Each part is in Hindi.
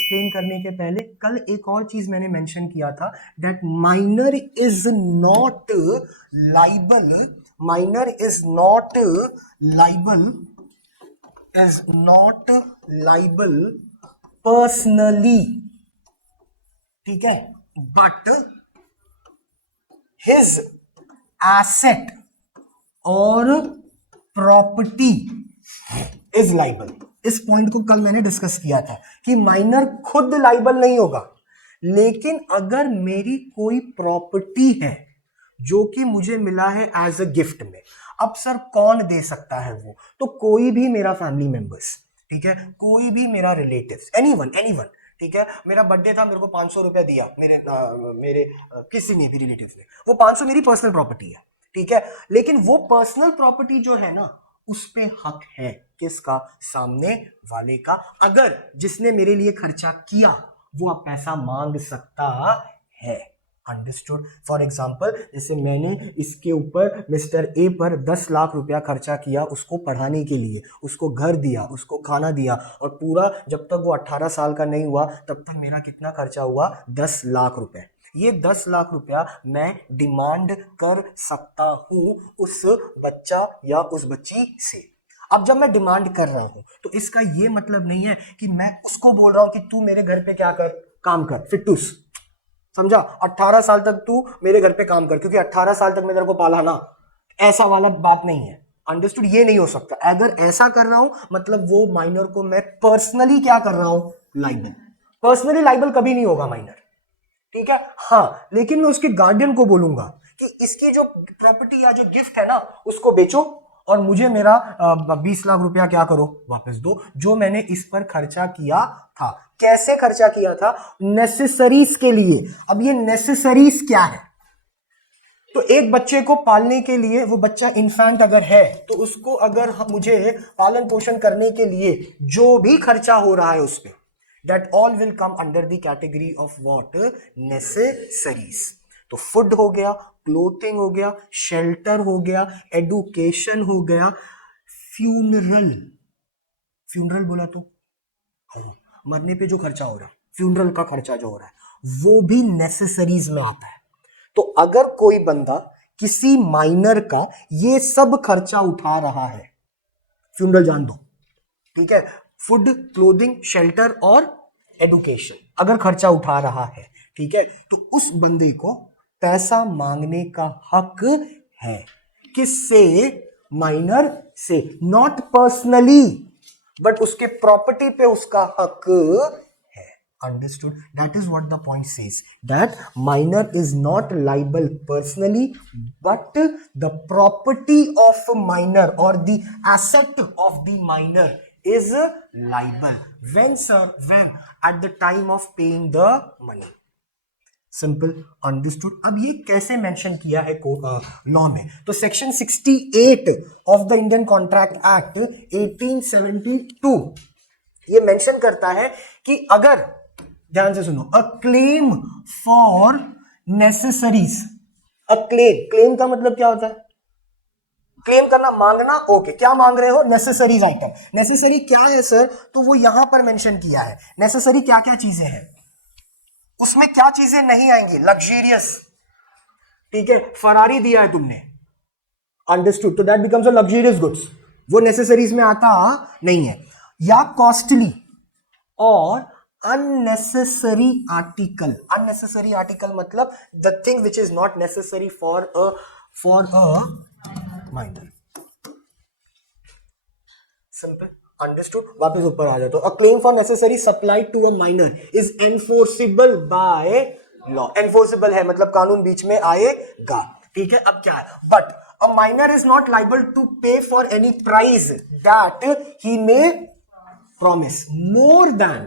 एक्सप्लेन करने के पहले कल एक और चीज मैंने मेंशन किया था that minor is not liable, minor is not liable personally, ठीक है, बट हिज एसेट और प्रॉपर्टी इज लाइबल। इस पॉइंट को कल मैंने डिस्कस किया था कि माइनर खुद लाइबल नहीं होगा, लेकिन अगर मेरी कोई प्रॉपर्टी है जो कि मुझे मिला है एज अ गिफ्ट में, अब सर कौन दे सकता है वो, तो कोई भी मेरा फैमिली मेंबर्स, ठीक है, कोई भी मेरा रिलेटिव्स, एनीवन, ठीक है, मेरा बर्थडे था, मेरे को 500 रुपया दिया मेरे किसी ने भी रिलेटिव्स ने, वो 500 मेरी पर्सनल प्रॉपर्टी है, ठीक है, लेकिन वो पर्सनल प्रॉपर्टी जो है ना उस पे हक है किसका, सामने वाले का। अगर जिसने मेरे लिए खर्चा किया वो अब पैसा मांग सकता है। अंडरस्टूड? फॉर एग्जाम्पल जैसे मैंने इसके ऊपर मिस्टर ए पर 10 लाख रुपया खर्चा किया उसको पढ़ाने के लिए, उसको घर दिया, उसको खाना दिया, और पूरा जब तक वो 18 साल का नहीं हुआ तब तक मेरा कितना खर्चा हुआ, 10 लाख रुपए। ये 10 लाख रुपया मैं डिमांड कर सकता हूं उस बच्चा या उस बच्ची से। अब जब मैं डिमांड कर रहा हूं तो इसका ये मतलब नहीं है कि मैं उसको बोल रहा हूं कि तू मेरे घर पे क्या कर, काम कर, फिटूस, समझा, 18 साल तक तू मेरे घर पे काम कर क्योंकि 18 साल तक मैं तेरे को पाला ना, ऐसा वाला बात नहीं है। अंडरस्टूड? ये नहीं हो सकता। अगर ऐसा कर रहा हूं मतलब वो माइनर को मैं पर्सनली क्या कर रहा हूं, लाइबल। पर्सनली लाइबल कभी नहीं होगा माइनर, ठीक है, हाँ, लेकिन मैं उसके गार्डियन को बोलूंगा कि इसकी जो प्रॉपर्टी या जो गिफ्ट है ना उसको बेचो और मुझे मेरा 20 लाख रुपया क्या करो, वापस दो, जो मैंने इस पर खर्चा किया था। कैसे खर्चा किया था? नेसेसरीज के लिए। अब ये नेसेसरीज क्या है? तो एक बच्चे को पालने के लिए, वो बच्चा इन्फेंट अगर है तो उसको अगर मुझे पालन पोषण करने के लिए जो भी खर्चा हो रहा है उस पर, that all will come under the category of what? Necessaries. तो फूड हो गया, क्लोथिंग हो गया, शेल्टर हो गया, एडुकेशन हो गया, फ्यूनरल, फ्यूनरल बोला तो मरने पे जो खर्चा हो रहा है, फ्यूनरल का खर्चा जो हो रहा है वो भी नेसेसरीज में आता है। तो अगर कोई बंदा किसी माइनर का ये सब खर्चा उठा रहा है, फ्यूनरल जान दो, ठीक है, फूड, क्लोथिंग, शेल्टर और एडुकेशन अगर खर्चा उठा रहा है, ठीक है, तो उस बंदे को पैसा मांगने का हक है। किससे? माइनर से। नॉट पर्सनली बट उसके प्रॉपर्टी पे उसका हक है। Understood? That is what the point says, that minor is not liable personally but the property of minor और the asset of the minor is liable when, sir, when at the time of paying the money. Simple. Understood? अब ये कैसे मेंशन किया है लॉ में? तो section 68 of the Indian contract act 1872 ये मेंशन करता है कि अगर, ध्यान से सुनो, अ claim for necessaries, a claim का मतलब क्या होता है? क्लेम करना, मांगना, ओके, क्या मांग रहे हो? Necessaries item. नेसेसरी क्या है सर? तो वो यहां पर मेंशन किया है। नेसेसरी क्या क्या चीजें हैं, उसमें क्या चीजें नहीं आएंगी? लग्जरियस, ठीक है, फरारी दिया है तुमने, अंडरस्टूड, तो that becomes a luxurious goods, वो नेसेसरीज में आता नहीं है। या कॉस्टली और अननेसेसरी आर्टिकल। अननेसेसरी आर्टिकल मतलब the thing which is not necessary for a minor. Simple. Understood? वापस ऊपर आ जाए तो a claim for necessary supplied to a minor is enforceable by law. Enforceable है मतलब कानून बीच में आएगा, ठीक है। अब क्या है? But a minor is not liable to pay for any price that he may promise more than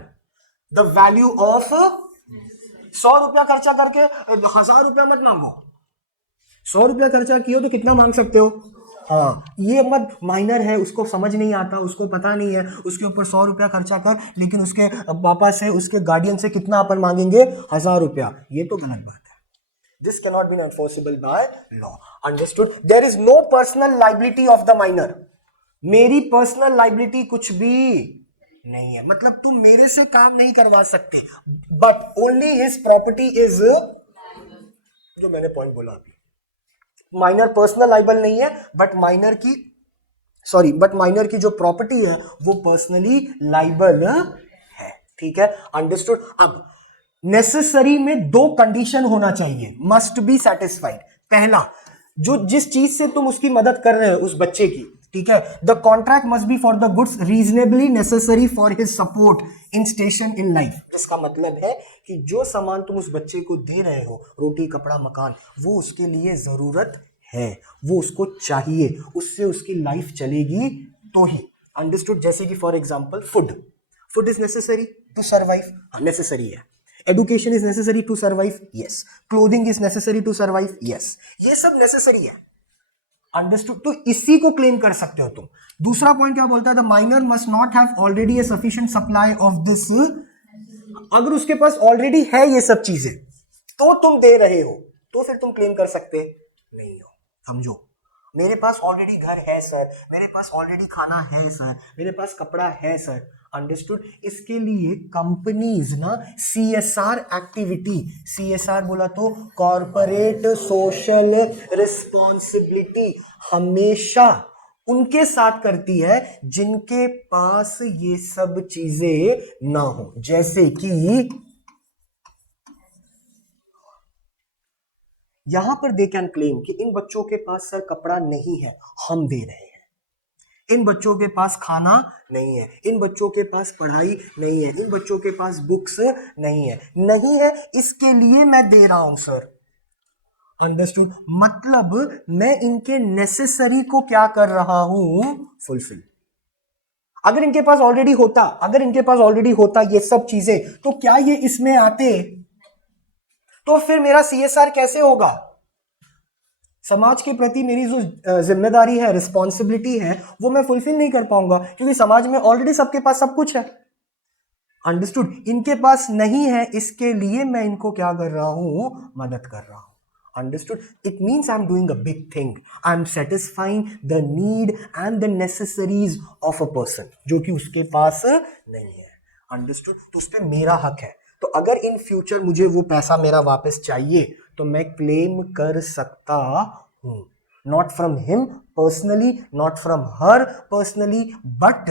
the value of 100 रुपया खर्चा करके 1000 रुपया मत मांगो। 100 रुपया खर्चा किया तो कितना मांग सकते हो? हाँ, ये मत, माइनर है, उसको समझ नहीं आता, उसको पता नहीं है, उसके ऊपर 100 रुपया खर्चा कर, लेकिन उसके पापा से, उसके गार्डियन से कितना अपन मांगेंगे? 1000 रुपया। ये तो गलत बात है। This can not be enforceable by law. Understood? There is no personal liability of the minor. मेरी पर्सनल लाइबिलिटी कुछ भी नहीं है, मतलब तुम मेरे से काम नहीं करवा सकते, but only his property is, जो मैंने पॉइंट बोला अभी, माइनर पर्सनल लाइबल नहीं है, बट माइनर की जो प्रॉपर्टी है वो पर्सनली लाइबल है। ठीक है, अंडरस्टूड। अब नेसेसरी में दो कंडीशन होना चाहिए, मस्ट बी सेटिस्फाइड। पहला, जो जिस चीज से तुम उसकी मदद कर रहे हो उस बच्चे की, ठीक है, the contract must be for the goods reasonably necessary for his support in station in life. जिसका मतलब है कि जो सामान तुम उस बच्चे को दे रहे हो, रोटी कपड़ा मकान, वो उसके लिए जरूरत है, वो उसको चाहिए, उससे उसकी लाइफ चलेगी तो ही। अंडरस्टूड। जैसे कि for example food is necessary to survive, necessary है। Education is necessary to survive, yes. Clothing is necessary to survive, yes. ये सब नेसेसरी है। अंडरस्टूड। तो इसी को क्लेम कर सकते हो तुम। दूसरा पॉइंट क्या बोलता है, the minor must not have already A sufficient supply of this. अगर उसके पास ऑलरेडी है ये सब चीजें तो तुम दे रहे हो, तो फिर तुम क्लेम कर सकते नहीं हो। समझो, मेरे पास ऑलरेडी घर है सर, मेरे पास ऑलरेडी खाना है सर, मेरे पास कपड़ा है सर। अंडरस्टूड। इसके लिए कंपनीज ना CSR एक्टिविटी, CSR बोला तो कॉर्पोरेट सोशल रिस्पॉन्सिबिलिटी, हमेशा उनके साथ करती है जिनके पास ये सब चीजें ना हो। जैसे कि यहां पर दे कैन क्लेम कि इन बच्चों के पास सर कपड़ा नहीं है, हम दे रहे हैं। इन बच्चों के पास खाना नहीं है, इन बच्चों के पास पढ़ाई नहीं है, इन बच्चों के पास बुक्स नहीं है, इसके लिए मैं दे रहा हूं सर। अंडरस्टूड। मतलब मैं इनके नेसेसरी को क्या कर रहा हूं, फुलफिल। अगर इनके पास ऑलरेडी होता ये सब चीजें, तो क्या ये इसमें आते? तो फिर मेरा CSR कैसे होगा? समाज के प्रति मेरी जो जिम्मेदारी है, रिस्पॉन्सिबिलिटी है, वो मैं फुलफिल नहीं कर पाऊंगा, क्योंकि समाज में ऑलरेडी सबके पास सब कुछ है। अंडरस्टूड। इनके पास नहीं है, इसके लिए मैं इनको क्या कर रहा हूं, मदद कर रहा हूं। Understood. It means I am doing a big thing, I am satisfying the need and the necessaries of a person, जो कि उसके पास नहीं है। अंडरस्टूड। तो उस पर मेरा हक है। तो अगर इन फ्यूचर मुझे वो पैसा मेरा वापस चाहिए तो मैं क्लेम कर सकता हूं, not from him personally, not from her personally, but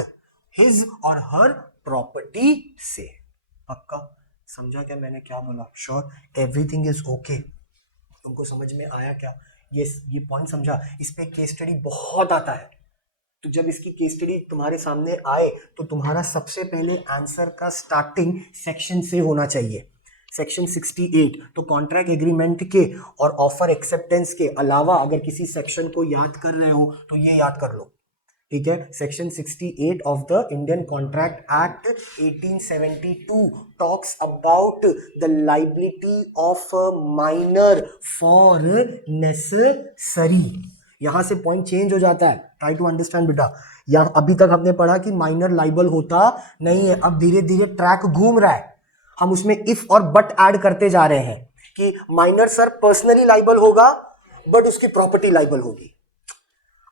his और हर प्रॉपर्टी से। पक्का समझा क्या मैंने क्या बोला? Sure, everything is okay. तुमको समझ में आया क्या? ये पॉइंट समझा? इस पे केस स्टडी बहुत आता है। तो जब इसकी केस स्टडी तुम्हारे सामने आए तो तुम्हारा सबसे पहले आंसर का स्टार्टिंग सेक्शन से होना चाहिए, सेक्शन 68। तो कॉन्ट्रैक्ट एग्रीमेंट के और ऑफर एक्सेप्टेंस के अलावा अगर किसी सेक्शन को याद कर रहे हो तो ये याद कर लो। ठीक है, section 68 of the Indian contract act 1872 talks about the liability of minor for necessary. यहां से पॉइंट चेंज हो जाता है। ट्राई टू अंडरस्टैंड बेटा। यहाँ अभी तक हमने पढ़ा कि माइनर लाइबल होता नहीं है, अब धीरे धीरे ट्रैक घूम रहा है, हम उसमें इफ और बट ऐड करते जा रहे हैं कि माइनर सर पर्सनली लाइबल होगा बट उसकी प्रॉपर्टी लाइबल होगी।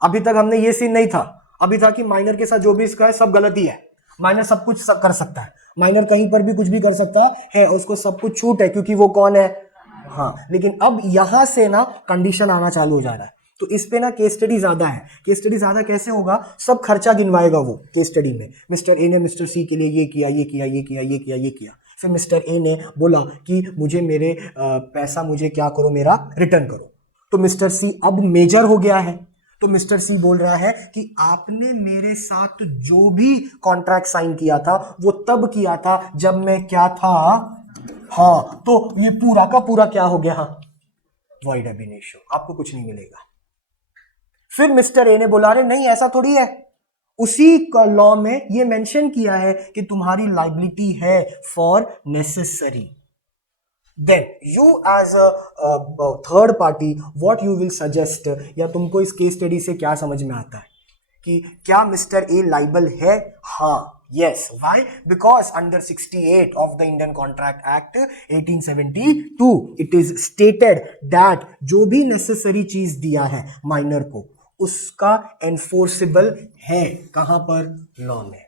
अभी तक हमने ये सीन नहीं था, अभी था कि माइनर के साथ जो भी इसका है सब गलत ही है, माइनर सब कुछ कर सकता है, माइनर कहीं पर भी कुछ भी कर सकता है, उसको सब कुछ छूट है क्योंकि वो कौन है। हाँ, लेकिन अब यहां से ना कंडीशन आना चालू हो जा रहा है। तो इस पे ना केस स्टडी ज्यादा है। केस स्टडी ज्यादा कैसे होगा? सब खर्चा गिनवाएगा वो केस स्टडी में। मिस्टर ए ने मिस्टर सी के लिए ये किया, ये किया, ये किया, ये किया, ये किया। फिर मिस्टर ए ने बोला कि मुझे मेरे पैसा मुझे क्या करो, मेरा रिटर्न करो। तो मिस्टर सी अब मेजर हो गया है, तो मिस्टर सी बोल रहा है कि आपने मेरे साथ जो भी कॉन्ट्रैक्ट साइन किया था वो तब किया था जब मैं क्या था। हाँ, तो ये पूरा का पूरा क्या हो गया? हाँ, वॉइड अब इनिशियो, आपको कुछ नहीं मिलेगा। फिर मिस्टर ए ने बोला अरे नहीं ऐसा थोड़ी है, उसी लॉ में ये मेंशन किया है कि तुम्हारी लाइबिलिटी है for necessary. Then you as a third party what you will suggest, या तुमको इस केस स्टडी से क्या समझ में आता है कि क्या मिस्टर ए लाइबल है? हाँ, yes. Why? Because under 68 of the Indian Contract Act 1872 it is stated that जो भी नेसेसरी चीज दिया है माइनर को उसका एनफोर्सेबल है। कहां पर? लॉ में।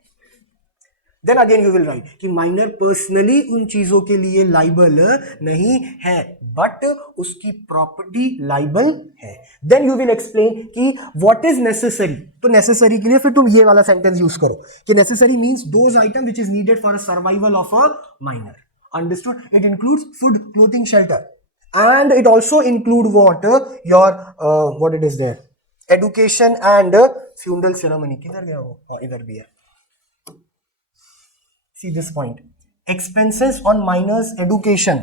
Then again you will write कि माइनर पर्सनली उन चीजों के लिए लाइबल नहीं है, बट उसकी प्रॉपर्टी लाइबल है। देन यू विल एक्सप्लेन कि व्हाट इज नेसेसरी। तो नेसेसरी के लिए फिर तुम ये वाला सेंटेंस यूज करो कि necessary means those item which is needed for a survival of a minor. Understood? It includes food, clothing, shelter, and it also include what your what it is there, education and funeral ceremony. किधर गया वो? हाँ, इधर भी है। See this point, expenses on minors education,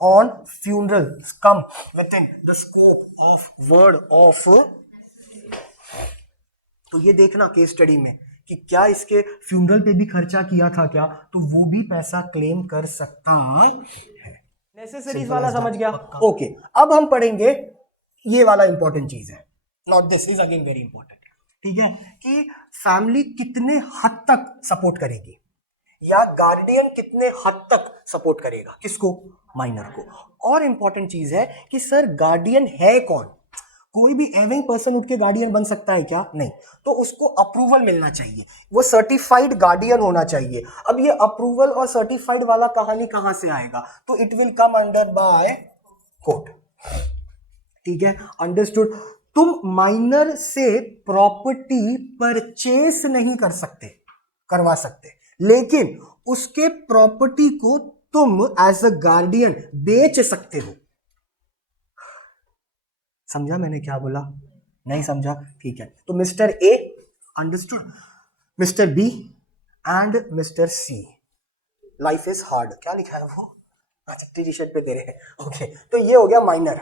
on funerals come within the scope of word of। तो ये देखना केस स्टडी में कि क्या इसके फ्यूनरल पे भी खर्चा किया था क्या, तो वो भी पैसा क्लेम कर सकता है। नेसेसरीज वाला समझ गया? ओके, अब हम पढ़ेंगे ये वाला इंपॉर्टेंट चीज है, not this is again very important, ठीक है, कि फैमिली कितने हद तक सपोर्ट करेगी या गार्डियन कितने हद तक सपोर्ट करेगा, किसको? माइनर को। और इंपॉर्टेंट चीज है कि सर गार्डियन है कौन? कोई भी एवरी पर्सन उठ के गार्डियन बन सकता है क्या? नहीं, तो उसको अप्रूवल मिलना चाहिए, वो सर्टिफाइड गार्डियन होना चाहिए। अब ये अप्रूवल और सर्टिफाइड वाला कहानी कहां से आएगा? तो it will come under by court, ठीक है, अंडरस्टूड? तुम माइनर से प्रॉपर्टी परचेस नहीं कर सकते, करवा सकते, लेकिन उसके प्रॉपर्टी को तुम एज अ गार्डियन बेच सकते हो। समझा मैंने क्या बोला? नहीं समझा? ठीक है, तो mister A, understood, mister B and mister C, life is hard, क्या लिखा है वो? चिट्ठी टी शर्ट पे दे रहे हैं। ओके, तो ये हो गया माइनर,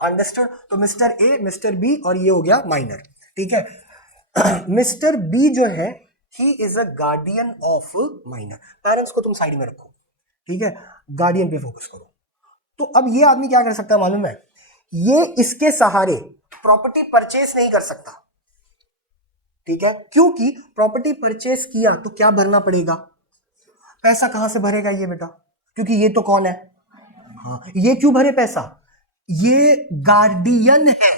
अंडरस्टूड? तो मिस्टर ए, मिस्टर बी और ये हो गया माइनर, ठीक है। मिस्टर बी जो है he is a guardian of minor. Parents को तुम साइड में रखो, ठीक है, गार्डियन पे फोकस करो। तो अब ये आदमी क्या कर सकता है मालूम है? ये इसके सहारे प्रॉपर्टी परचेस नहीं कर सकता, ठीक है, क्योंकि प्रॉपर्टी परचेस किया तो क्या भरना पड़ेगा? पैसा कहां से भरेगा ये बेटा? क्योंकि ये तो कौन है? हाँ, ये क्यों भरे पैसा? ये गार्डियन है,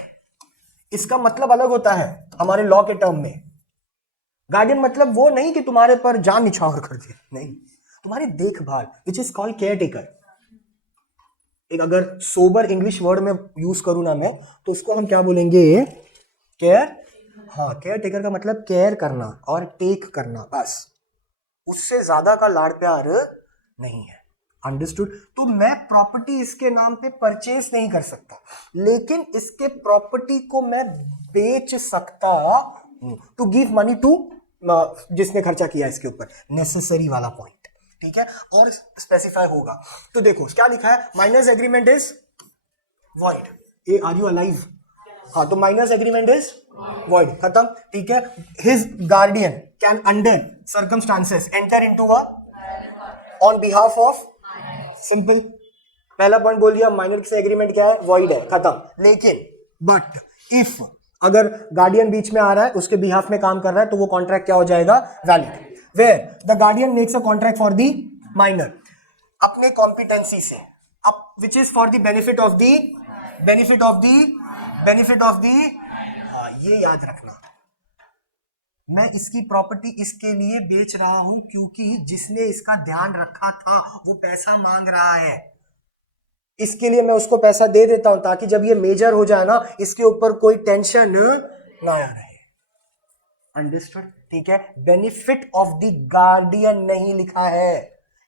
इसका मतलब अलग होता है हमारे लॉ के टर्म में। गार्डियन मतलब वो नहीं कि तुम्हारे पर जान निछावर कर दे, नहीं, तुम्हारी देखभाल, which is called care taker. एक अगर सोबर इंग्लिश वर्ड में यूज करूं ना मैं, तो उसको हम क्या बोलेंगे? केयर। हाँ, केयर टेकर का मतलब केयर करना और टेक करना, बस, उससे ज्यादा का लाड़ प्यार नहीं है, अंडरस्टूड? तो मैं प्रॉपर्टी इसके नाम पे परचेस नहीं कर सकता, लेकिन इसके प्रॉपर्टी को मैं बेच सकता हूं, टू गिव मनी टू जिसने खर्चा किया इसके ऊपर, नेसेसरी वाला पॉइंट, ठीक है, और स्पेसिफाई होगा। तो देखो क्या लिखा है? Minor's agreement is void. A, are you alive? हाँ, तो माइनर्स एग्रीमेंट इज वॉइड, खत्म, ठीक है। His guardian can under circumstances enter into a on behalf of, simple, पहला पॉइंट बोल दिया, माइनर से एग्रीमेंट क्या है? वॉइड है, खत्म। लेकिन बट इफ अगर गार्डियन बीच में आ रहा है, उसके बिहाफ में काम कर रहा है, तो वो कॉन्ट्रैक्ट क्या हो जाएगा? Valid. Where the guardian makes a contract for the minor अपने कॉम्पिटेंसी से, which is for the benefit of the हाँ, ये याद रखना, मैं इसकी प्रॉपर्टी इसके लिए बेच रहा हूं क्योंकि जिसने इसका ध्यान रखा था वो पैसा मांग रहा है, इसके लिए मैं उसको पैसा दे देता हूं ताकि जब ये मेजर हो जाए ना, इसके ऊपर कोई टेंशन ना रहे, अंडरस्टूड? ठीक है, बेनिफिट ऑफ द गार्डियन नहीं लिखा है,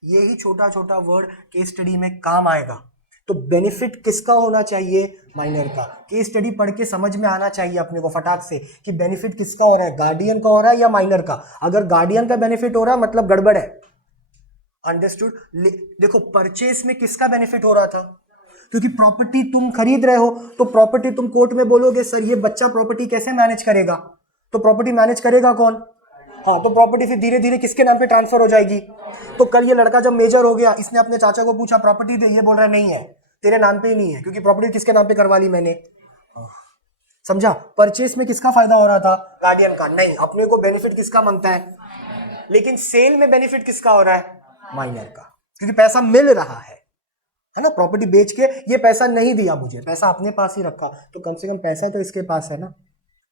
यही छोटा छोटा वर्ड केस स्टडी में काम आएगा। तो बेनिफिट किसका होना चाहिए? माइनर का। केस स्टडी पढ़ के समझ में आना चाहिए अपने को फटाक से कि बेनिफिट किसका हो रहा है, गार्डियन का हो रहा है या माइनर का। अगर गार्डियन का बेनिफिट हो रहा है मतलब गड़बड़ है, अंडरस्टूड? देखो परचेस में किसका बेनिफिट हो रहा था, क्योंकि प्रॉपर्टी तुम खरीद रहे हो, तो प्रॉपर्टी तुम कोर्ट में बोलोगे सर ये बच्चा प्रॉपर्टी कैसे मैनेज करेगा, तो प्रॉपर्टी मैनेज करेगा कौन? हाँ, तो प्रॉपर्टी फिर धीरे धीरे किसके नाम पे ट्रांसफर हो जाएगी। तो कल ये लड़का जब मेजर हो गया, इसने अपने चाचा को पूछा प्रॉपर्टी दे, ये बोल रहा नहीं है, तेरे नाम पे ही नहीं है, क्योंकि प्रॉपर्टी किसके नाम पे करवा ली मैंने। समझा? परचेस में किसका फायदा हो रहा था? गार्डियन का। नहीं, अपने को बेनिफिट किसका मांगता है, लेकिन सेल में बेनिफिट किसका हो रहा है? माइनर का, क्योंकि पैसा मिल रहा है ना। प्रॉपर्टी बेच के ये पैसा नहीं दिया मुझे, पैसा अपने पास ही रखा, तो कम से कम पैसा तो इसके पास है ना।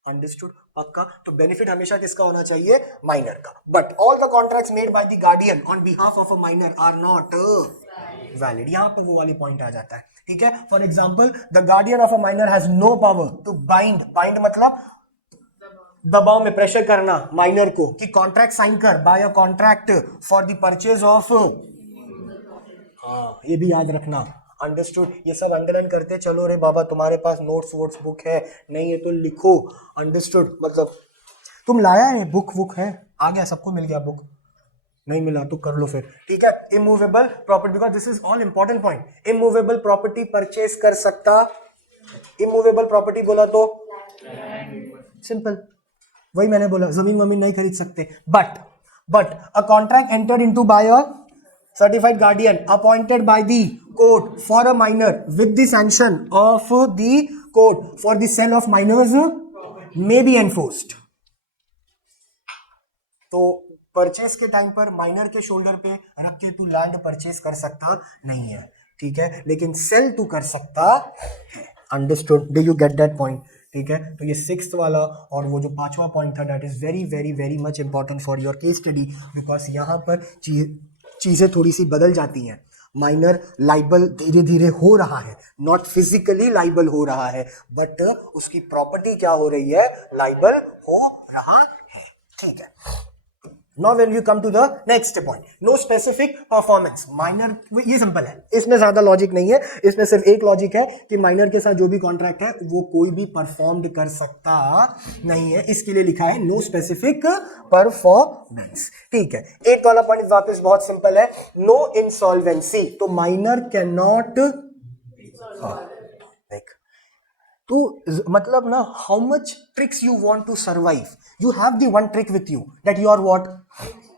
अंडरस्टूड? पक्का? तो बेनिफिट हमेशा किसका होना चाहिए? माइनर का. But all the contracts made by the guardian on behalf of a minor are not valid. यहां पर वो वाली पॉइंट आ जाता है. ठीक है. For example, the guardian of a minor has no power to bind. Bind मतलब दबाव में प्रेशर करना माइनर को कि कॉन्ट्रैक्ट साइन कर, by a contract for the purchase of. हाँ, ये भी याद रखना. अंडरस्टूड? ये सब अंडरलाइन करते चलो. रे बाबा, तुम्हारे पास नोट्स वोट्स बुक है नहीं है तो लिखो. अंडरस्टूड? मतलब तुम लाया है बुक? बुक है, आ गया, सबको मिल गया बुक. नहीं मिला तो कर लो फिर. ठीक है. Immovable property, because this is all important point. Immovable property purchase कर सकता. इमूवेबल प्रॉपर्टी बोला तो सिंपल, वही मैंने बोला, जमीन वमीन नहीं खरीद सकते. But a contract entered into bye a certified guardian appointed by the court for a minor with the sanction of the court for the sale of minors may be enforced. तो परचेस के टाइम पर माइनर के शोल्डर पे रख के तू लैंड परचेस कर सकता नहीं है. ठीक है. लेकिन सेल तू कर सकता है. Understood? Do you get that point? ठीक है. तो ये सिक्स्थ वाला और वो जो पांचवा पॉइंट था, that is very very very much important for your case study, because यहाँ पर चीजें थोड़ी सी बदल जाती हैं. माइनर लाइबल धीरे धीरे हो रहा है, नॉट फिजिकली लाइबल हो रहा है, बट उसकी प्रॉपर्टी क्या हो रही है? लाइबल हो रहा है. ठीक है. Now when you come to the next point, no specific performance. Minor, ये सिंपल है, इसमें ज्यादा लॉजिक नहीं है. इसमें सिर्फ एक लॉजिक है कि माइनर के साथ जो भी कॉन्ट्रैक्ट है वो कोई भी परफॉर्म्ड कर सकता नहीं है. इसके लिए लिखा है नो स्पेसिफिक परफॉर्मेंस. ठीक है. एक वाला पॉइंट वापस बहुत सिंपल है, नो इंसॉल्वेंसी. तो माइनर कैन नॉट, तो मतलब ना, how much tricks you want to survive, you have the one trick with you, that you are what?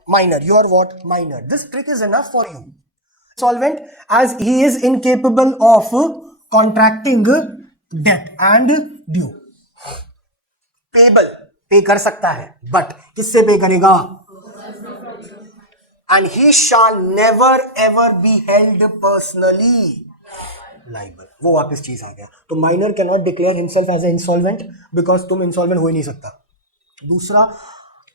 Minor. You are what? Minor. This trick is enough for you. Solvent, as he is incapable of contracting debt and due. Payable, पे कर सकता है, but किससे पे करेगा? And he shall never ever be held personally liable. वो वापस चीज आ गया. तो minor can not declare himself as a insolvent, because तुम इंसॉल्वेंट हो ही नहीं सकता. दूसरा,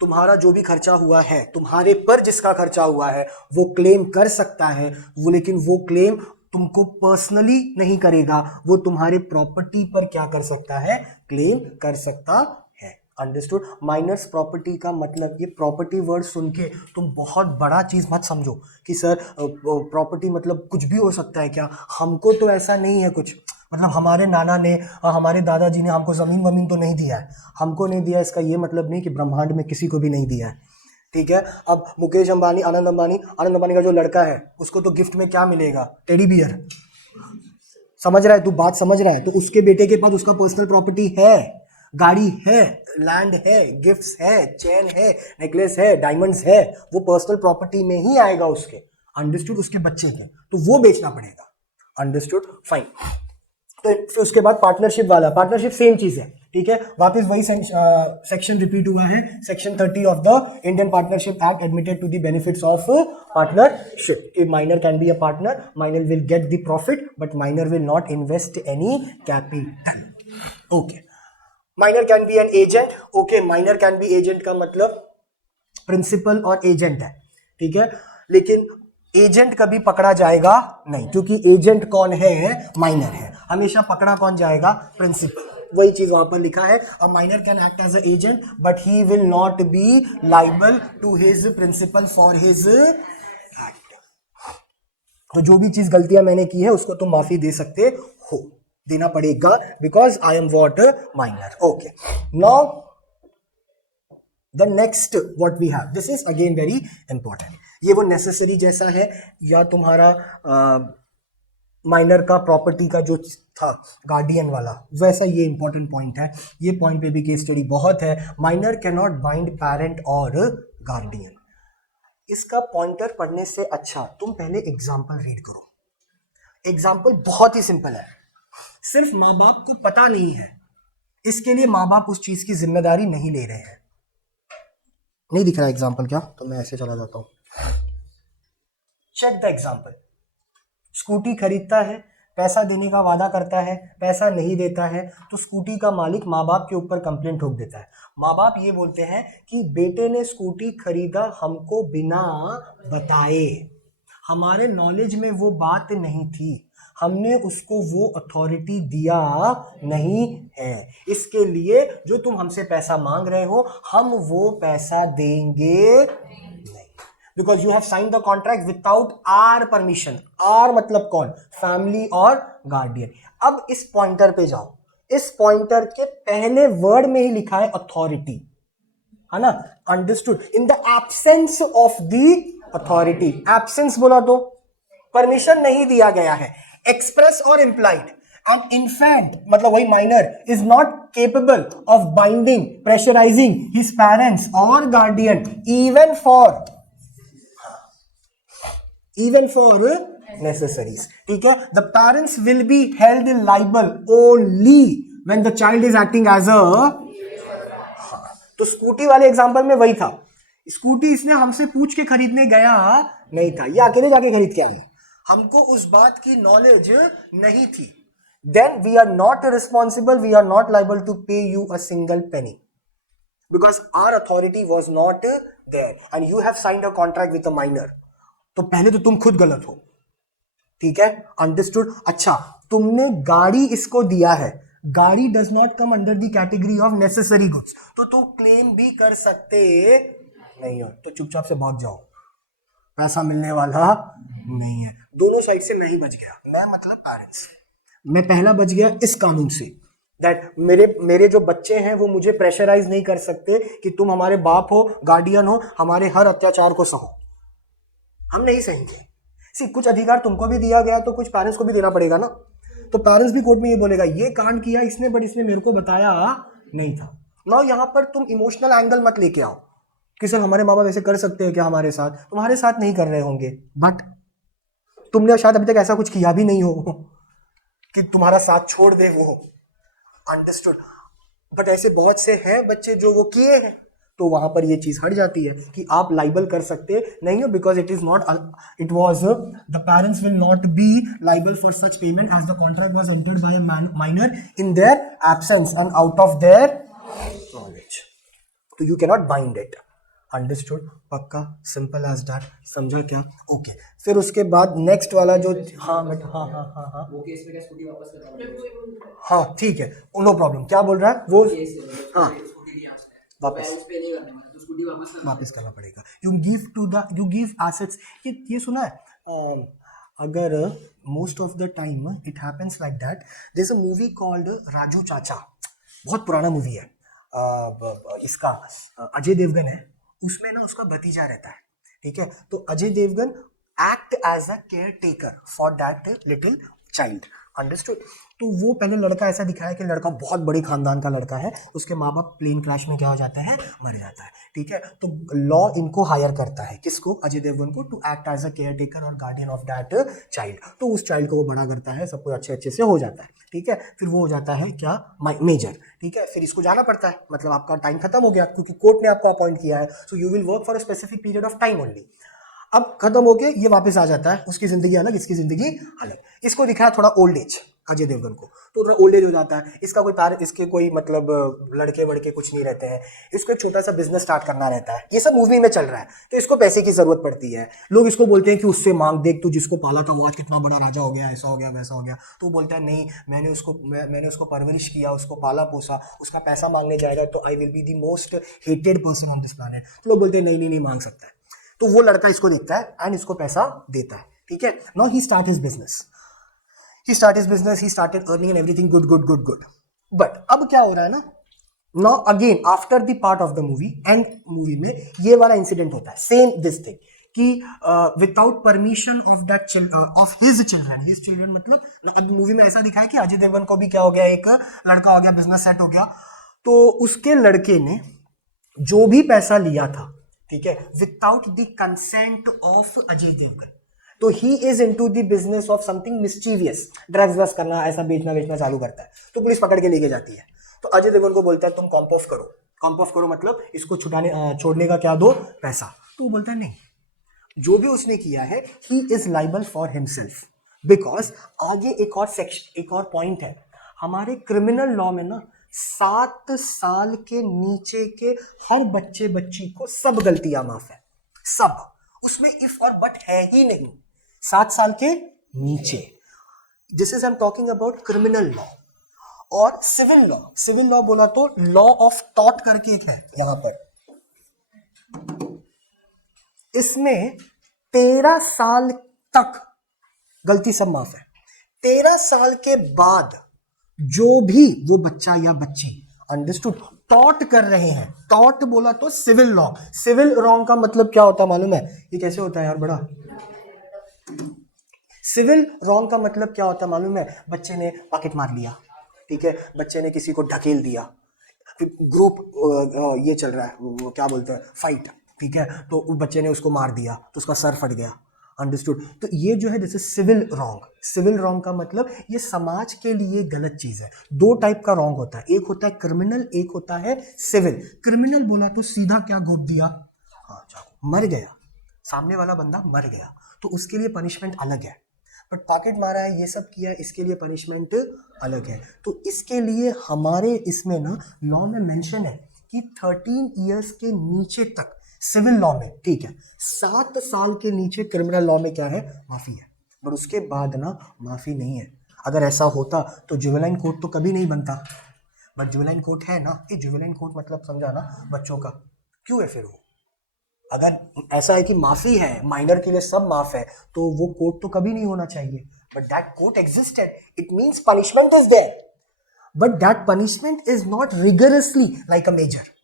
तुम्हारा जो भी खर्चा हुआ है, तुम्हारे पर जिसका खर्चा हुआ है, वो क्लेम कर सकता है वो, लेकिन वो क्लेम तुमको पर्सनली नहीं करेगा, वो तुम्हारे प्रॉपर्टी पर क्या कर सकता है? क्लेम कर सकता है. अंडरस्टूड? माइनर्स प्रॉपर्टी का मतलब, ये प्रॉपर्टी वर्ड सुन के तुम बहुत बड़ा चीज मत समझो कि सर प्रॉपर्टी मतलब कुछ भी हो सकता है क्या. हमको तो ऐसा नहीं है कुछ, मतलब हमारे नाना ने, हमारे दादाजी ने हमको जमीन वमीन तो नहीं दिया है. हमको नहीं दिया इसका ये मतलब नहीं कि ब्रह्मांड में किसी को भी नहीं दिया है. ठीक है. अब मुकेश अंबानी, आनंद अंबानी का जो लड़का है, उसको तो गिफ्ट में क्या मिलेगा? Teddy bear. समझ रहा है तू? बात समझ रहा है? तो उसके बेटे के पास उसका पर्सनल प्रॉपर्टी है, गाड़ी है, लैंड है, गिफ्ट्स है, चेन है, नेकलेस है, डायमंड्स है, वो पर्सनल प्रॉपर्टी में ही आएगा उसके. अंडरस्टूड? उसके बच्चे के, तो वो बेचना पड़ेगा. अंडरस्टूड? फाइन. तो फिर उसके बाद पार्टनरशिप वाला, पार्टनरशिप सेम चीज है. ठीक है. वापस वही सेक्शन रिपीट हुआ है, section 30 of the Indian partnership act admitted to the benefits of partnership. Minor can be a partner, minor will get the profit, but minor will not invest any capital. Okay. Minor can be an agent. Okay. Minor can be agent का मतलब प्रिंसिपल और एजेंट है. ठीक है. लेकिन एजेंट कभी पकड़ा जाएगा नहीं, क्योंकि एजेंट कौन है? माइनर है. हमेशा पकड़ा कौन जाएगा? प्रिंसिपल. वही चीज वहां पर लिखा है, a minor can act as a agent but he will not be liable to his principal for his act. तो जो भी चीज गलतियां मैंने की है उसको तुम माफी दे सकते हो, देना पड़ेगा, because I am what? Minor. Okay. Now the next what we have, this is again very important. ये वो नेसेसरी जैसा है, या तुम्हारा माइनर का प्रॉपर्टी का जो था गार्डियन वाला, वैसा ये इंपॉर्टेंट पॉइंट है. ये पॉइंट पे भी केस स्टडी बहुत है. Minor can not bind parent और गार्डियन. इसका पॉइंटर पढ़ने से अच्छा तुम पहले एग्जाम्पल रीड करो. एग्जाम्पल बहुत ही सिंपल है, सिर्फ माँ बाप को पता नहीं है, इसके लिए माँ बाप उस चीज की जिम्मेदारी नहीं ले रहे हैं. नहीं दिख रहा एग्जाम्पल क्या? तो मैं ऐसे चला जाता हूं. Check the example. स्कूटी खरीदता है, पैसा देने का वादा करता है, पैसा नहीं देता है, तो स्कूटी का मालिक माँ बाप के ऊपर कंप्लेंट ठोक देता है। माँ बाप ये बोलते हैं कि बेटे ने स्कूटी खरीदा हमको बिना बताए, हमारे नॉलेज में वो बात नहीं थी, हमने उसको वो अथॉरिटी दिया नहीं है, इसके लिए जो तुम हमसे पैसा मांग रहे हो हम वो पैसा देंगे नहीं, because you have sign the contract without our permission. Our मतलब कौन? फैमिली और गार्डियन। अब इस पॉइंटर पे जाओ, इस पॉइंटर के पहले वर्ड में ही लिखा है अथॉरिटी, है ना? Understood? In the absence of the authority, absence बोला तो परमिशन नहीं दिया गया है, एक्सप्रेस और इंप्लाइड। एंड इनफैक्ट मतलब वही minor is not capable of binding, pressurising his parents और गार्डियन इवन फॉर necessaries। ठीक है? The parents will be held liable only when the child is acting as a, तो स्कूटी वाले एग्जांपल में वही था, स्कूटी इसने हमसे पूछ के खरीदने गया नहीं था, ये अकेले जाके खरीद के आया, हमको उस बात की नॉलेज नहीं थी। Then we are not responsible, we are not liable to pay you a single penny because our authority was not there and you have signed a contract with a minor। तो पहले तो तुम खुद गलत हो। ठीक है? अंडरस्टूड? अच्छा, तुमने गाड़ी इसको दिया है, गाड़ी does not come under the category of necessary goods, तो क्लेम भी कर सकते नहीं हो, तो चुपचाप से भाग जाओ, पैसा मिलने वाला नहीं है। दोनों साइड से मैं ही बच गया, मैं मतलब पेरेंट्स, मैं पहला बच गया इस कानून से, दैट मेरे जो बच्चे हैं वो मुझे प्रेशराइज नहीं कर सकते कि तुम हमारे बाप हो, गार्डियन हो, हमारे हर अत्याचार को सहो, हम नहीं सहेंगे। कुछ अधिकार तुमको भी दिया गया तो कुछ पेरेंट्स को भी देना पड़ेगा ना, तो पेरेंट्स भी कोर्ट में ये बोलेगा ये कांड किया इसने बट इसने मेरे को बताया नहीं था ना। यहां पर तुम इमोशनल एंगल मत लेके आओ कि सर हमारे माँ बाप ऐसे कर सकते हैं क्या हमारे साथ, तुम्हारे साथ नहीं कर रहे होंगे बट तुमने शायद अभी तक ऐसा कुछ किया भी नहीं हो कि तुम्हारा साथ छोड़ दे वो, अंडरस्टूड? बट ऐसे बहुत से हैं बच्चे जो वो किए हैं, तो वहां पर ये चीज हट जाती है कि आप लाइबल कर सकते नहीं हो, because it was the parents will not be liable for such payment as the contract was entered by a minor in their absence and out of their knowledge, तो you cannot bind it. Understood? पक्का? Simple as that. समझा क्या? ओके। फिर उसके बाद नेक्स्ट वाला जो हाँ वो केस में क्या स्कूटी वापस करना? हाँ ठीक है, नो प्रॉब्लम। क्या बोल रहा है वो? हाँ वापस करना पड़ेगा। You give assets. ये सुना है, अगर most of the time it happens like that. There is a movie called Raju Chacha, बहुत पुराना मूवी है, इसका अजय देवगन है उसमें ना, उसका भतीजा रहता है। ठीक है? तो Ajay Devgan act as a caretaker for that little child. Understood? तो वो पहले लड़का ऐसा दिखाया कि लड़का बहुत बड़े खानदान का लड़का है, उसके माँ बाप प्लेन क्रैश में क्या हो जाता है, मर जाता है। ठीक है? तो लॉ इनको हायर करता है, किसको? अजय देवगन को, to act as a caretaker और गार्डियन ऑफ दैट चाइल्ड। तो उस चाइल्ड को वो बड़ा करता है, सब कुछ अच्छे अच्छे से हो जाता है। ठीक है? फिर वो हो जाता है क्या, मेजर। ठीक है? फिर इसको जाना पड़ता है, मतलब आपका टाइम खत्म हो गया क्योंकि कोर्ट ने आपको अपॉइंट किया है, so you will work for a specific period of time only. अब खत्म हो गया, ये वापस आ जाता है, उसकी जिंदगी अलग, इसकी जिंदगी अलग। इसको दिखाया थोड़ा ओल्ड एज अजय देवगन को, तो थोड़ा ओल्ड एज हो जाता है, इसका इसके कोई मतलब लड़के वड़के कुछ नहीं रहते हैं, इसको एक छोटा सा बिजनेस स्टार्ट करना रहता है, ये सब मूवी में चल रहा है। तो इसको पैसे की जरूरत पड़ती है, लोग इसको बोलते हैं कि उससे मांग, देख तू जिसको पाला था वो आज कितना बड़ा राजा हो गया, ऐसा हो गया वैसा हो गया। तो बोलता है नहीं, मैंने उसको परवरिश किया, उसको पाला पोसा, उसका पैसा मांगने जाएगा तो I will be the most hated person on this planet. तो लोग बोलते हैं नहीं मांग सकता है। तो वो लड़का इसको देखता है एंड इसको पैसा देता है। ठीक है? Now he start his business, he started earning and everything good. But अब क्या हो रहा है ना, now again after the part of the movie, and movie में ये वाला इंसिडेंट होता है, सेम दिस थिंग, कि without permission of his children, मतलब मूवी में ऐसा दिखा है कि अजय देवगन को भी क्या हो गया, एक लड़का हो गया, बिजनेस सेट हो गया, तो उसके लड़के ने जो भी पैसा लिया था, ठीक है, without the consent of Ajay Devgn, तो he is into the business of something mischievous, drugs वग्स करना, ऐसा बेचना चालू करता है। तो पुलिस पकड़ के लेके जाती है, तो अजय देवगन को बोलता है तुम कॉम्प ऑफ करो मतलब इसको छोड़ने का क्या दो, पैसा। तो वो बोलता है नहीं, जो भी उसने किया है he is liable for himself, because आगे एक और सेक्शन, एक और पॉइंट है हमारे क्रिमिनल लॉ में ना, 7 साल के नीचे के हर बच्चे बच्ची को सब गलतियां माफ है, सब, उसमें इफ और बट है ही नहीं, 7 साल के नीचे। This is I am talking about criminal law. और सिविल लॉ, सिविल लॉ बोला तो लॉ ऑफ टॉट करके एक है यहां पर, इसमें 13 साल तक गलती सब माफ है। 13 साल के बाद जो भी वो बच्चा या बच्ची अंडरस्टूड टॉट कर रहे हैं, टॉट बोला तो सिविल लॉ, सिविल रॉन्ग का मतलब क्या होता है मालूम है? ये कैसे होता है यार बड़ा? सिविल रॉन्ग का मतलब क्या होता है मालूम है? बच्चे ने पॉकेट मार लिया, ठीक है, बच्चे ने किसी को ढकेल दिया, ग्रुप ये चल रहा है, वो क्या बोलते हैं, फाइट, ठीक है, तो बच्चे ने उसको मार दिया तो उसका सर फट गया, अंडरस्टूड। तो ये जो है जैसे सिविल रॉन्ग, सिविल रॉन्ग का मतलब ये समाज के लिए गलत चीज है। 2 टाइप का रॉन्ग होता है, एक होता है क्रिमिनल, एक होता है सिविल। क्रिमिनल बोला तो सीधा क्या घोप दिया, हाँ चाकू, मर गया, सामने वाला बंदा मर गया, तो उसके लिए पनिशमेंट अलग है। बट पॉकेट मारा है, ये सब किया है, इसके लिए पनिशमेंट अलग है। तो इसके लिए हमारे इसमें ना लॉ में मेंशन है कि 13 इयर्स के नीचे तक सिविल लॉ में, ठीक है, 7 साल के नीचे क्रिमिनल लॉ में क्या है, माफी है, पर उसके बाद ना माफी नहीं है। अगर ऐसा होता तो जुवेनाइल कोर्ट तो कभी नहीं बनता, बट जुवेनाइल कोर्ट है ना, ये जुवेनाइल कोर्ट मतलब समझा ना, बच्चों का। क्यों है फिर वो? अगर ऐसा है कि माफी है, माइनर के लिए सब माफ है, तो वो कोर्ट तो कभी नहीं होना चाहिए। But that court existed, it means punishment is there, but that punishment is not rigorously like a major.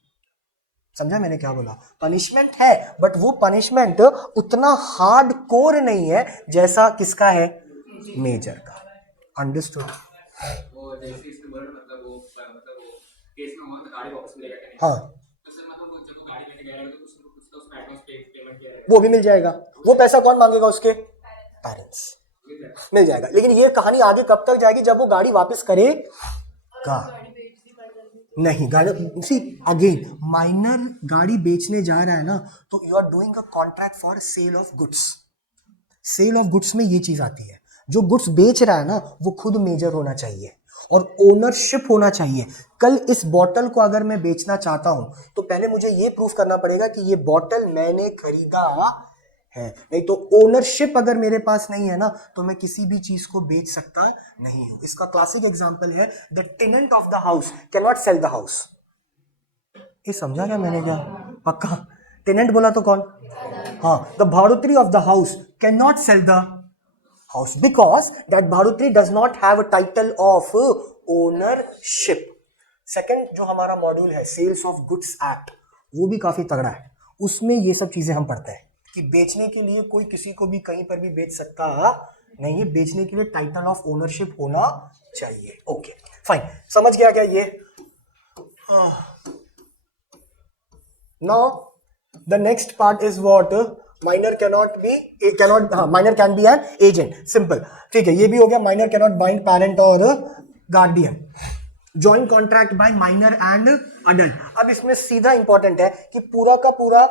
समझा मैंने क्या बोला? पनिशमेंट है, बट वो पनिशमेंट उतना हार्ड कोर नहीं है जैसा किसका है, मेजर का। अंडरस्टूड? हाँ, वो भी मिल जाएगा। वो पैसा कौन मांगेगा? उसके पेरेंट्स। मिल जाएगा, लेकिन ये कहानी आगे कब तक जाएगी? जब वो गाड़ी वापस करेगा। नहीं, गाड़ी सी अगेन, माइनर गाड़ी बेचने जा रहा है ना, तो you are doing a contract for sale of goods. Sale of goods में ये चीज आती है, जो गुड्स बेच रहा है ना वो खुद मेजर होना चाहिए और ओनरशिप होना चाहिए। कल इस बॉटल को अगर मैं बेचना चाहता हूं तो पहले मुझे ये प्रूफ करना पड़ेगा कि ये बॉटल मैंने खरीदा है, नहीं तो ओनरशिप अगर मेरे पास नहीं है ना तो मैं किसी भी चीज को बेच सकता नहीं हूं। इसका क्लासिक एग्जांपल है the tenant of the house can not sell the house. ये समझा क्या मैंने? क्या पक्का? टेनेंट बोला तो कौन? हाँ, द भाड़ुत्री of the house can not sell the house because that भाड़ुत्री does not have a title of ownership. Second जो हमारा मॉड्यूल है सेल्स ऑफ गुड्स एक्ट, वो भी काफी तगड़ा है, उसमें ये सब चीजें हम पढ़ते हैं कि बेचने के लिए कोई किसी को भी कहीं पर भी बेच सकता नहीं है, बेचने के लिए टाइटल ऑफ ओनरशिप होना चाहिए। ओके फाइन, समझ गया क्या ये? Now the next part is what? Minor cannot be, minor can be an agent, simple, ठीक है, ये भी हो गया। माइनर कैनॉट बाइंड पेरेंट और guardian, joint contract by minor and adult. अब इसमें सीधा इंपॉर्टेंट है कि पूरा का पूरा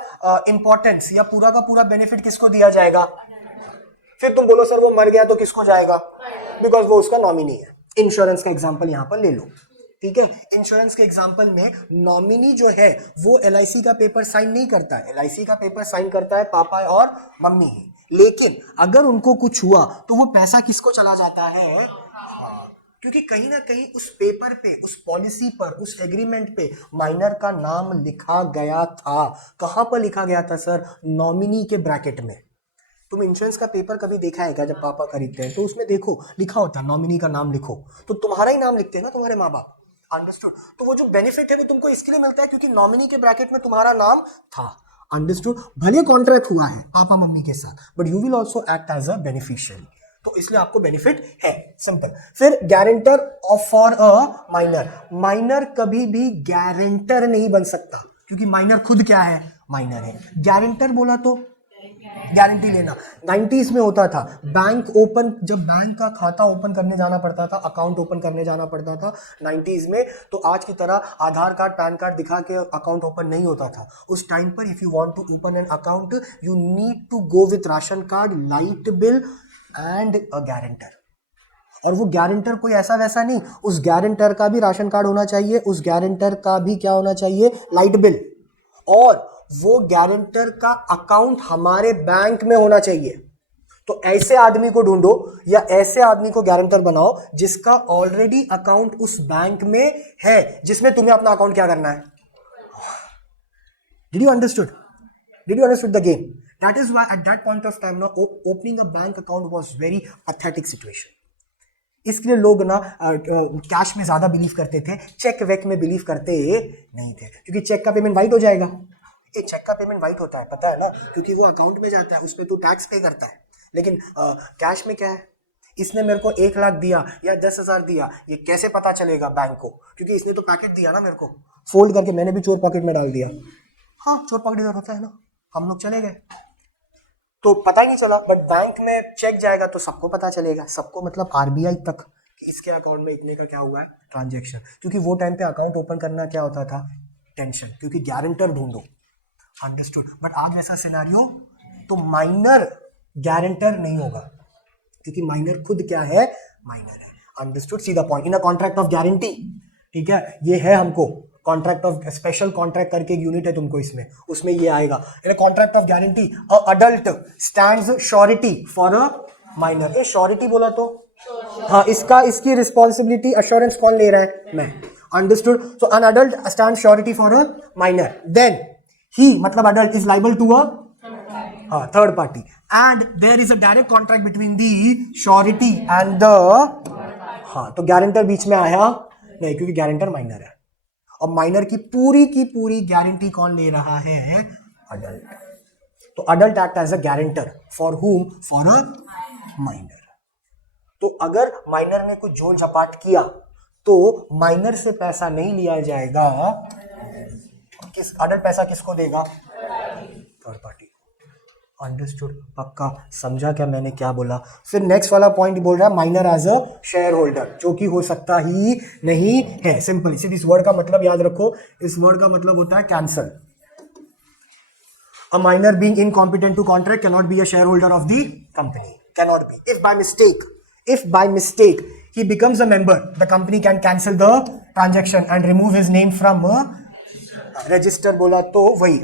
इंपॉर्टेंस या पूरा का पूरा बेनिफिट किसको दिया जाएगा? फिर तुम बोलो सर वो मर गया तो किसको जाएगा? बिकॉज वो उसका नॉमिनी है। इंश्योरेंस का एग्जांपल यहां पर ले लो, ठीक है। इंश्योरेंस के एग्जांपल में नॉमिनी जो है वो एलआईसी का पेपर साइन नहीं करता है, एलआईसी का पेपर साइन करता है पापा और मम्मी ही। लेकिन अगर उनको कुछ हुआ तो वो पैसा किसको चला जाता है? क्योंकि कहीं ना कहीं उस पेपर पे, उस पॉलिसी पर, उस एग्रीमेंट पे माइनर का नाम लिखा गया था। कहां पर लिखा गया था सर? नॉमिनी के ब्रैकेट में। तुम इंश्योरेंस का पेपर कभी देखा है क्या? जब पापा खरीदते हैं तो उसमें देखो लिखा होता है नॉमिनी का नाम लिखो, तो तुम्हारा ही नाम लिखते हैं ना तुम्हारे माँ बाप। अंडरस्टूड? तो वो जो बेनिफिट है वो तुमको इसके लिए मिलता है क्योंकि नॉमिनी के ब्रैकेट में तुम्हारा नाम था। अंडरस्टूड? भले कॉन्ट्रैक्ट हुआ है पापा मम्मी के साथ, but you will also act as a beneficiary, तो इसलिए आपको बेनिफिट है। सिंपल। फिर guarantor of for a minor, minor कभी भी गारंटर नहीं बन सकता क्योंकि माइनर खुद क्या है? माइनर है। गारंटर बोला तो गारंटी लेना। 90s में होता था बैंक ओपन, जब बैंक का खाता ओपन करने जाना पड़ता था, अकाउंट ओपन करने जाना पड़ता था 90s में, तो आज की तरह आधार कार्ड पैन कार्ड दिखा के अकाउंट ओपन नहीं होता था। उस टाइम पर if you want to open an account you need to go with ration card, light bill, and a guarantor. और वो गारंटर कोई ऐसा वैसा नहीं, उस गारंटर का भी राशन कार्ड होना चाहिए, उस गारंटर का भी क्या होना चाहिए, लाइट बिल, और वो गारंटर का अकाउंट हमारे बैंक में होना चाहिए। तो ऐसे आदमी को ढूंढो या ऐसे आदमी को गारंटर बनाओ जिसका ऑलरेडी अकाउंट उस बैंक में है, जिसमें तुम्हें अपना अकाउंट क्या करना है। Did you understood? Did you understood the game? That is why at that point of time, now opening a bank account was very pathetic situation. इसलिए लोग ना कैश में ज्यादा बिलीव करते थे, चेक वेक में बिलीव करते नहीं थे, क्योंकि चेक का पेमेंट वाइट हो जाएगा। ये चेक का पेमेंट वाइट होता है, पता है ना, क्योंकि वो अकाउंट में जाता है, उसमें तू टैक्स पे करता है। लेकिन कैश में क्या है, इसने मेरे को 1 लाख दिया या 10,000 दिया, ये कैसे पता चलेगा बैंक को, क्योंकि इसने तो पैकेट दिया ना मेरे को, फोल्ड करके मैंने भी चोर पॉकेट में डाल दिया। हाँ, चोर पॉकेट इधर होता है ना, हम लोग चले गए तो पता ही नहीं चला। बट बैंक में चेक जाएगा तो सबको पता चलेगा, सबको मतलब आरबीआई तक, कि इसके अकाउंट में इतने का क्या हुआ है ट्रांजैक्शन। क्योंकि वो टाइम पे अकाउंट ओपन करना क्या होता था, टेंशन, क्योंकि गारंटर ढूंढो। अंडरस्टूड? बट आज वैसा सिनेरियो, तो माइनर गारंटर नहीं होगा, क्योंकि माइनर खुद क्या है, माइनर है। Understood? See the point. In a contract of guarantee, ठीक है, ये है हमको कॉन्ट्रैक्ट ऑफ स्पेशल कॉन्ट्रैक्ट करके एक यूनिट है तुमको, उसमें ये आएगा। इन contract of guarantee a adult stands surety for a minor. A surety बोला तो हाँ, इसकी रिस्पॉन्सिबिलिटी अश्योरेंस कौन ले रहा है, मैं। Understood? So an adult stands surety for a minor, then he मतलब adult is liable to a third party, and there is a direct contract between the surety and the, हाँ, तो गारंटर बीच में आया नहीं, क्योंकि गारंटर माइनर है, और माइनर की पूरी गारंटी कौन ले रहा है, अडल्ट। तो adult act as a guarantor for whom, for a minor. तो अगर माइनर ने कुछ जोड़ झपाट किया तो माइनर से पैसा नहीं लिया जाएगा, किस अडल्ट पैसा किसको देगा, थर्ड पार्टी। अंडरस्टूड? पक्का समझा क्या मैंने क्या बोला। फिर नेक्स्ट वाला पॉइंट बोल रहा है minor as a share holder, जो कि हो सकता ही नहीं है। सिंपल, सिर्फ इस वर्ड का मतलब याद रखो, इस वर्ड का मतलब होता है cancel. A minor being incompetent to contract can not be a share holder of the company, can not be. If by mistake he becomes a member, the company can cancel the transaction and remove his name from register। बोला तो वही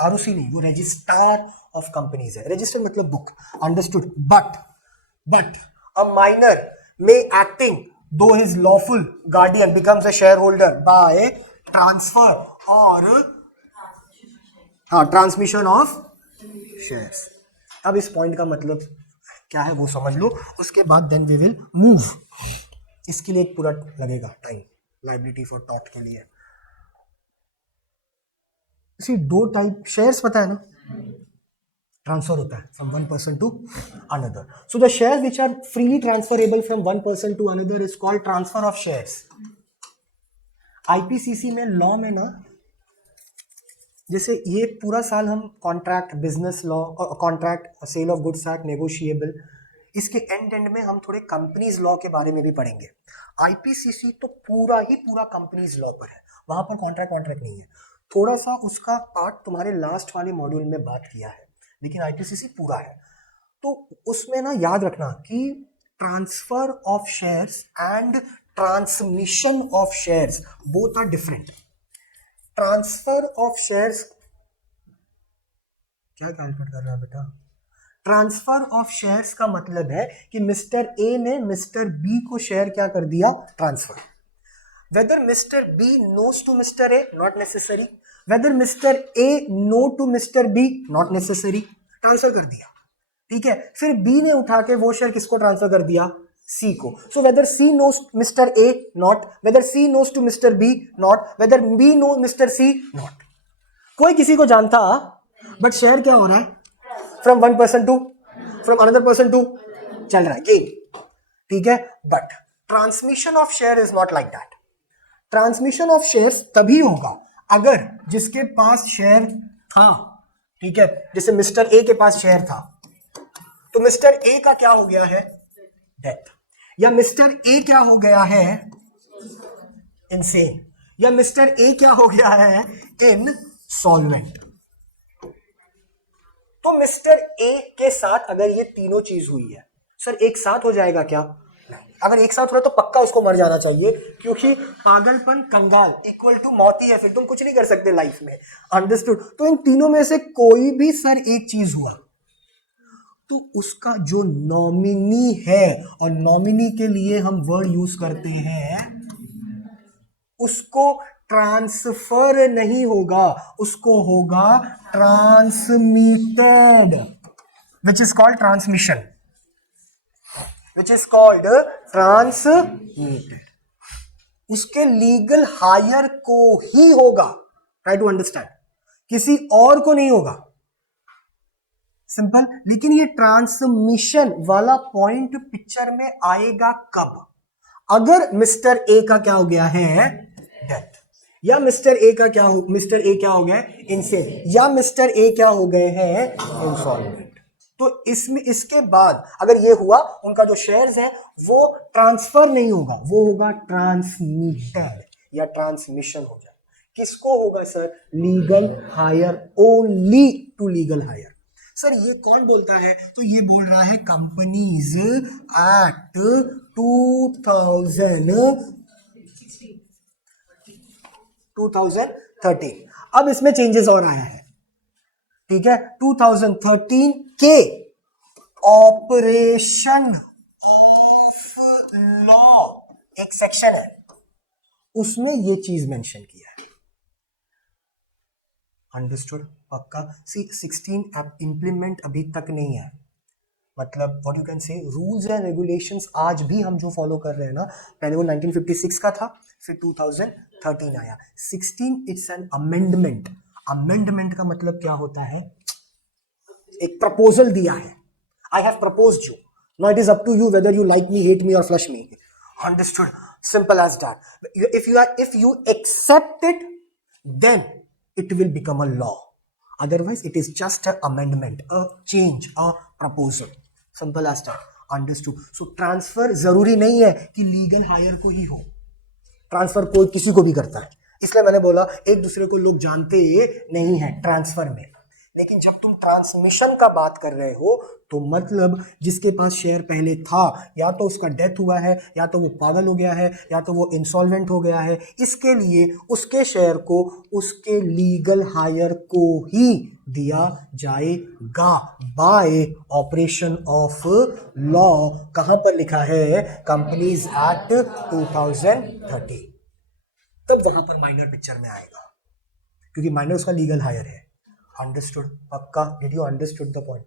आरओसी नहीं, वो रजिस्ट्रार ऑफ कंपनीज है। रजिस्टर मतलब book. Understood? But a minor may acting though his lawful guardian becomes a share holder by transfer और ट्रांसमिशन ऑफ शेयर्स। अब इस पॉइंट का मतलब क्या है वो समझ लो, उसके बाद देन वी विल मूव। इसके लिए एक पूरा लगेगा टाइम, लाइबिलिटी फॉर टॉट के लिए। इसी 2 टाइप शेयर्स पता है ना, ट्रांसफर होता है from one person to another. So the shares which are freely transferable from one person to another is called transfer of shares. IPCC में लॉ में ना, जैसे ये पूरा साल हम कॉन्ट्रैक्ट, बिजनेस लॉ और contract, sale of goods act, negotiable, इसके एंड में हम थोड़े कंपनीज लॉ के बारे में भी पढ़ेंगे। आईपीसीसी तो पूरा कंपनीज लॉ पर है, वहां पर कॉन्ट्रैक्ट नहीं है। थोड़ा सा उसका पार्ट तुम्हारे लास्ट वाले मॉड्यूल में बात किया है, लेकिन आईपीसीसी पूरा है। तो उसमें ना याद रखना कि transfer of shares and transmission of shares both are different. Transfer of shares, क्या कैलकुलेट कर रहा है बेटा? ट्रांसफर ऑफ शेयर्स का मतलब है कि मिस्टर ए ने मिस्टर बी को शेयर क्या कर दिया, transfer. Whether mister B knows to mister A, not necessary. Whether mister A know to mister B, not necessary. Transfer कर दिया, ठीक है। फिर बी ने उठा के वो शेयर किसको ट्रांसफर कर दिया, सी को। So whether C knows mister A, not. Whether C knows to mister B, not. Whether B know mister C, not. कोई किसी को जानता, बट शेयर क्या हो रहा है, from one person to, from another person to, चल रहा है ये, ठीक है। But transmission of share is not like that. Transmission of shares तभी होगा अगर जिसके पास शेयर था, ठीक है, जैसे मिस्टर ए के पास शेयर था, तो मिस्टर ए का क्या हो गया है, डेथ, या मिस्टर ए क्या हो गया है, इनसेन, या मिस्टर ए क्या हो गया है, इनसॉल्वेंट। तो मिस्टर ए के साथ अगर ये तीनों चीज हुई है, सर एक साथ हो जाएगा क्या? अगर एक साथ हो रहा तो पक्का उसको मर जाना चाहिए, क्योंकि पागलपन कंगाल इक्वल टू मौत ही है, फिर तुम कुछ नहीं कर सकते लाइफ में। अंडरस्टूड? तो इन तीनों में से कोई भी सर एक चीज हुआ तो उसका जो नॉमिनी है, और नॉमिनी के लिए हम वर्ड यूज करते हैं, उसको ट्रांसफर नहीं होगा, उसको होगा transmitted, which is called transmission, which is called transmitted. उसके लीगल हायर को ही होगा, ट्राई टू अंडरस्टैंड, किसी और को नहीं होगा, सिंपल। लेकिन ये ट्रांसमिशन वाला पॉइंट पिक्चर में आएगा कब? अगर मिस्टर ए का क्या हो गया है? डेथ। या मिस्टर ए का क्या हो, मिस्टर ए क्या हो गया? इनसेन। या मिस्टर ए क्या हो गए हैं? इंसॉल्वेंट। तो इसमें इसके बाद अगर ये हुआ, उनका जो शेयर्स है वो ट्रांसफर नहीं होगा, वो होगा ट्रांसमिटेड या ट्रांसमिशन हो जाए। किसको होगा sir? Legal heir, only to legal heir. Sir ये कौन बोलता है? तो ये बोल रहा है कंपनीज एक्ट 2013। अब इसमें चेंजेस और आया है, ठीक है। 2013 के ऑपरेशन ऑफ लॉ एक सेक्शन है, उसमें ये चीज मेंशन किया है। अंडरस्टूड? पक्का? सी 16 इंप्लीमेंट अभी तक नहीं है, मतलब what you can say, rules and regulations आज भी हम जो फॉलो कर रहे हैं ना, पहले वो 1956 का था, फिर 2013 आया। 16 इट्स एन अमेंडमेंट। अमेंडमेंट का मतलब क्या होता है? एक प्रपोजल दिया है, I have proposed you, now it is up to you whether you like me, hate me और flush me. Understood? Simple as that. if you accept it, then it will become a law, otherwise it is just an amendment, a change, a proposal. Simple as that. Understood? So transfer जरूरी नहीं है कि लीगल हायर को ही हो, ट्रांसफर कोई किसी को भी करता है, इसलिए मैंने बोला एक दूसरे को लोग जानते नहीं है ट्रांसफर में। लेकिन जब तुम ट्रांसमिशन का बात कर रहे हो तो मतलब जिसके पास शेयर पहले था, या तो उसका डेथ हुआ है, या तो वो पागल हो गया है, या तो वो इंसॉल्वेंट हो गया है, इसके लिए उसके शेयर को उसके लीगल हायर को ही दिया जाएगा बाय ऑपरेशन ऑफ लॉ। कहां पर लिखा है? Companies act 2013। तब वहां पर माइनर पिक्चर में आएगा, क्योंकि माइनर उसका लीगल हायर है। अंडरस्टूड? पक्का? Did you understood the point?